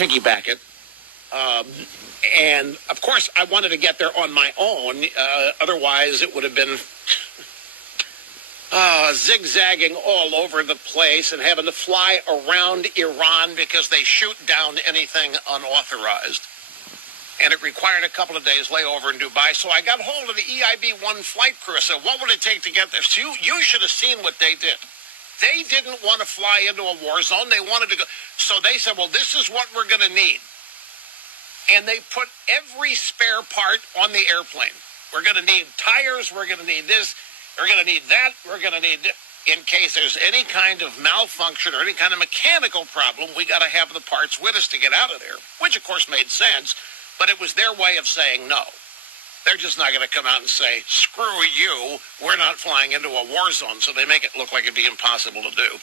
piggyback it. And, of course, I wanted to get there on my own. Otherwise, it would have been zigzagging all over the place and having to fly around Iran because they shoot down anything unauthorized. And it required a couple of days layover in Dubai. So I got hold of the EIB-1 flight crew. I said, what would it take to get there? So you should have seen what they did. They didn't want to fly into a war zone. They wanted to go. So they said, well, this is what we're going to need. And they put every spare part on the airplane. We're going to need tires. We're going to need this. We're going to need that. We're going to need this. In case there's any kind of malfunction or any kind of mechanical problem, we got to have the parts with us to get out of there, which, of course, made sense. But it was their way of saying no. They're just not going to come out and say, screw you, we're not flying into a war zone. So they make it look like it'd be impossible to do.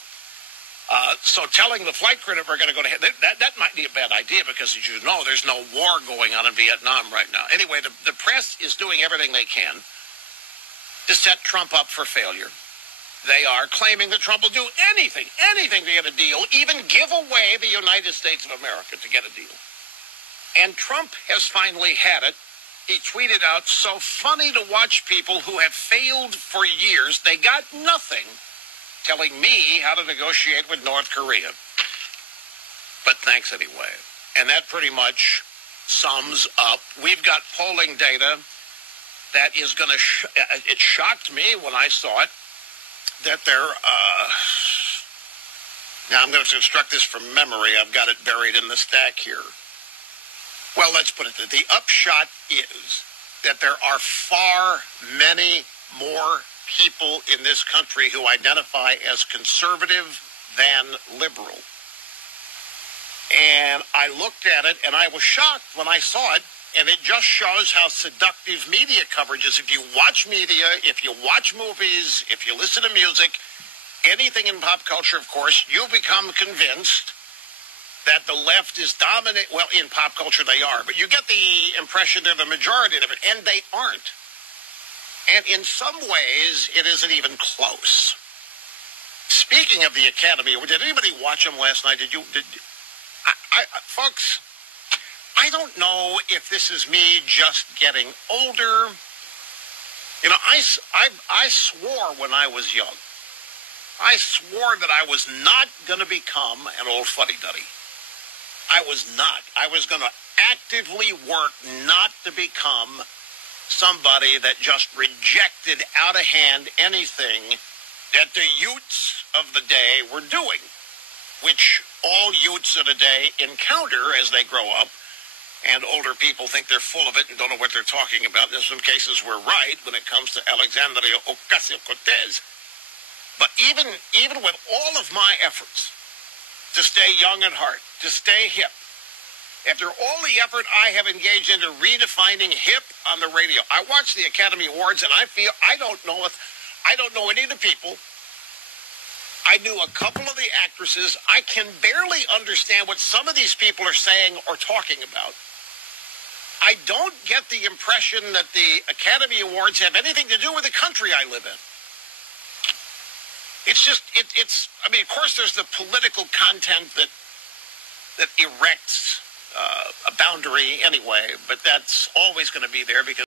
So telling the flight crew that we're going to go to that might be a bad idea because, as you know, there's no war going on in Vietnam right now. Anyway, the press is doing everything they can to set Trump up for failure. They are claiming that Trump will do anything to get a deal, even give away the United States of America to get a deal. And Trump has finally had it. He tweeted out, so funny to watch people who have failed for years. They got nothing telling me how to negotiate with North Korea. But thanks anyway. And that pretty much sums up. We've got polling data that is going to, it shocked me when I saw it, that they're, now I'm going to construct this from memory. I've got it buried in the stack here. Well, let's put it that the upshot is that there are far many more people in this country who identify as conservative than liberal. And I looked at it and I was shocked when I saw it. And it just shows how seductive media coverage is. If you watch media, if you watch movies, if you listen to music, anything in pop culture, of course, you become convinced that the left is dominant. Well, in pop culture they are, but you get the impression they're the majority of it, and they aren't. And in some ways, it isn't even close. Speaking of the Academy, did anybody watch them last night? Folks, I don't know if this is me just getting older. You know, I swore when I was young. I swore that I was not going to become an old fuddy-duddy. I was not. I was going to actively work not to become somebody that just rejected out of hand anything that the youths of the day were doing, which all youths of the day encounter as they grow up, and older people think they're full of it and don't know what they're talking about. In some cases, we're right when it comes to Alexandria Ocasio-Cortez. But even with all of my efforts to stay young at heart, to stay hip, after all the effort I have engaged into redefining hip on the radio, I watch the Academy Awards and I feel I don't know any of the people. I knew a couple of the actresses. I can barely understand what some of these people are saying or talking about. I don't get the impression that the Academy Awards have anything to do with the country I live in. It's just, I mean, of course there's the political content that erects a boundary anyway, but that's always going to be there because